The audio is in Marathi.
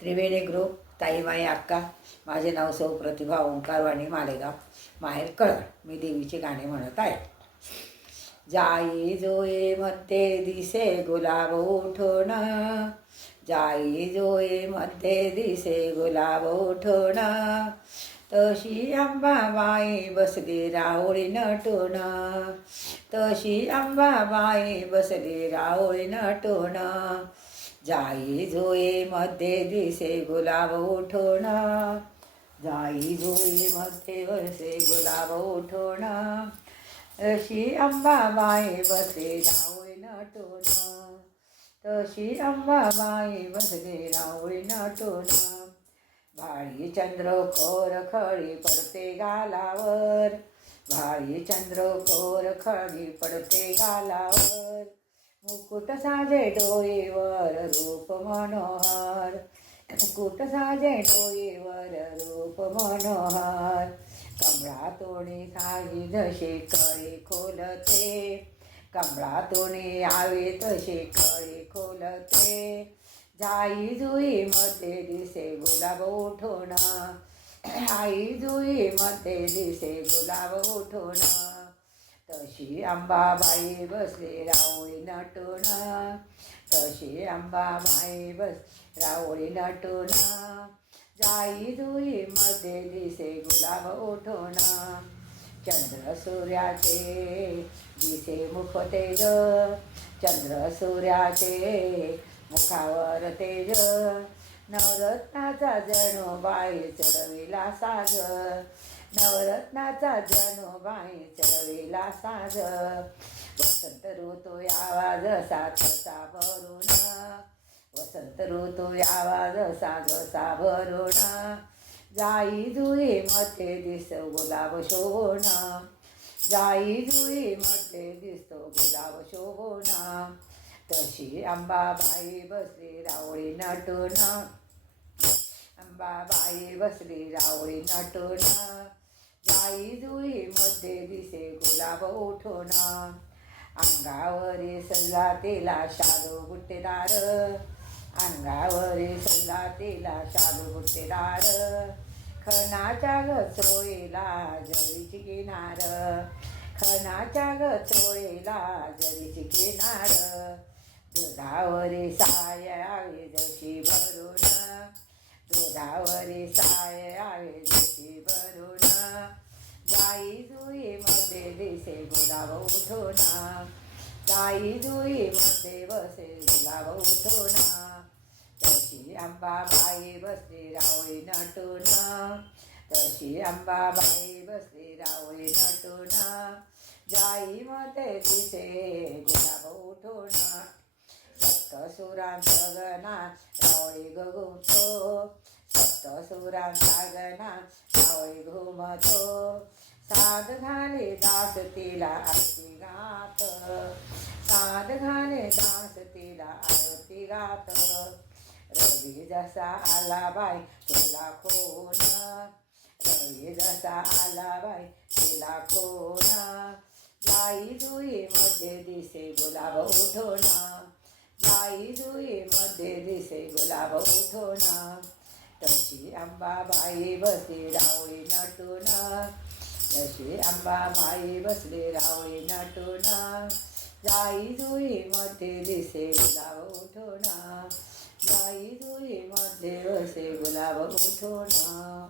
त्रिवेणी ग्रुप ताईमाई अक्का. माझे नाव सौ प्रतिभा ओंकारवाणी मालेगाव, माहेर कळवण. मी देवीचे गाणे म्हणत आहे. जाई जोये मध्ये दिसे गुलाब उठोन, जाई जोये मध्ये दिसे गुलाब उठोन, तशी अंबाबाई बसली राऊळी नटून, तशी अंबाबाई बसली राऊळी नटून, जाई जोये मध्ये दिसे गुलाब उठोन, जाई जोये मध्ये बसे गुलाब उठोन, तशी अंबाबाई बसली राऊळी नटून, तशी अंबाबाई बसली राऊळी नटून, भाळी चंद्रकोर खळी पडते गालावर, भाळी चंद्रकोर खळी पडते गालावर, मुकुट साजे डोईवर रूप मनोहर, मुकुट साजे डोईवर रूप मनोहर, कमळातोणी साजी जशी कळी खोलते, कमळातोणी आवे तशी कळी खोलते, जाई जुई मध्ये दिसे गुलाब उठोन, आई जुई मध्ये दिसे गुलाब उठोन, तशी अंबाबाई बसली राऊळी नटून, तशी अंबाबाई बस राऊळी नटून, जाई जुई मध्ये दिसे गुलाब उठोन, चंद्र सूर्याचे दिसे मुख तेज, चंद्र सूर्याचे मुखावर तेज, नवरत्नाचा जणू बाई चढविला साज, नवरत्नाचा जणू बाई चढविला साज, वसंत ऋतू यावा जसा तसा भरून, वसंत ऋतू यावा जसा जसा भरून, जाई जुई मध्ये दिसतो गुलाब शोभून, जाई जुई मध्ये दिसतो गुलाब शोभून, तशी अंबाबाई बसली राऊळी नटून, अंबाबाई बसली राऊळी नटून, जाई जुई मध्ये दिसे गुलाब उठून, अंगावरी सल्ला तिला शालू बुट्टेदार, अंगावरी सल्ला तिला शालू बुट्टेदार, खणाच्या गचोळीला जरीची किनार, खणाच्या गचोळीला जरीची किनार, दुधावरी साय आवे जशी भरून, दुधावरी साय आवे जशी भरून, जाई जुई मध्ये दिसे गुलाब उठून, जाई जुई मध्ये बसे गुलाब उठून, तशी अंबाबाई बसली राऊळी नटून, तशी अंबाबाई बसली राऊळी नटून, जाई मध्ये दिसे गुलाब उठून, सप्तसुरांचा गणात राऊळी घुमतो, सप्तसुरांचा गणात राऊळी घुमतो, साध घाले दास तिला आरती गात, साध घाले दास तिला आरती गात, रवी जसा आला बाई तिला कोण, रवी जसा आला बाई तिला कोण, जाई जुई मध्ये दिसे गुलाब उठोन, जाई जुई मध्ये दिसे गुलाब उठोन, तशी अंबाबाई बसली राऊळी नटून, तशी अंबाबाई बसली राऊळी नटून, जाई जुई मध्ये दिसे गुलाब उठोन, जाई जुई मध्ये बसे गुलाब उठोन.